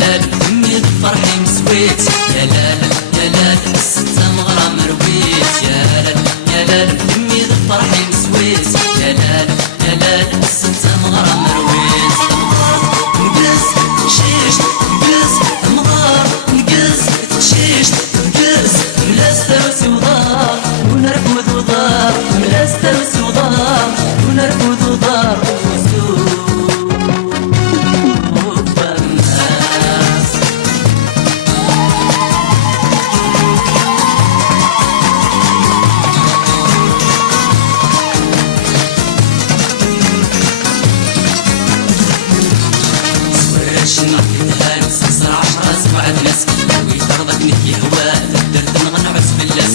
لا تمي فرحي مسويت، يا لا يا لا الستة مغرى مرويت، يا لا يا لا تمي فرحي مسويت، يا لا يا لا الستة مغرى مرويت. نقز شيش نقز مغار نقز تشيش نقز ملاستة وسودار ونركض وضار، ملاستة وسودار ونركض وضار شنو كدها نسكسر 10 سبعة ناس ويفرضك نحكي هوا درت نغنعس في اللاس.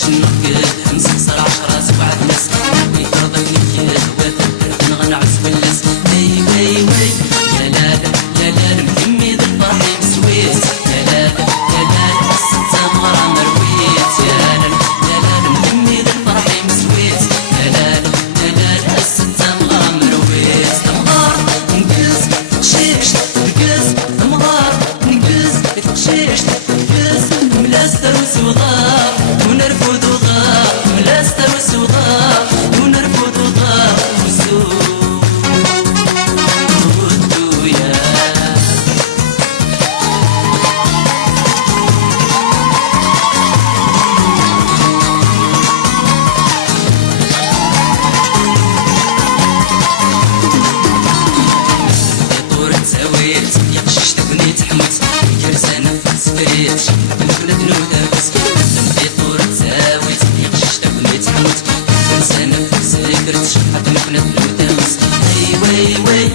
شنو كدها نسكسر 10 سبعة ناس ويفرضك نحكي هوا درت نغنعس في اللاس. وي وي وي يا لا يا لا مكمي ذا فرحي مسويت، يا لا يا لا الستة مغرى مرويت، يا لا يا لا مكمي ذا فرحي مسويت، يا لا يا لا الستة مغرى مرويت. مغار نقز شيش نقز مغار نقز تشيش نقز ملاستة وسودار ونرفض وغار، ملاستة وسودار ونرفض وغار وسود والدويا. سويت يقشش تبني تحمت كرسانة سفريت بنبنة نودابس في طور تساويت يقشش تبني تحمت كرسانة سكرت حتى بنبنة نودابس. وي وي وي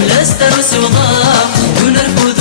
ملاستر وسوضار ونركض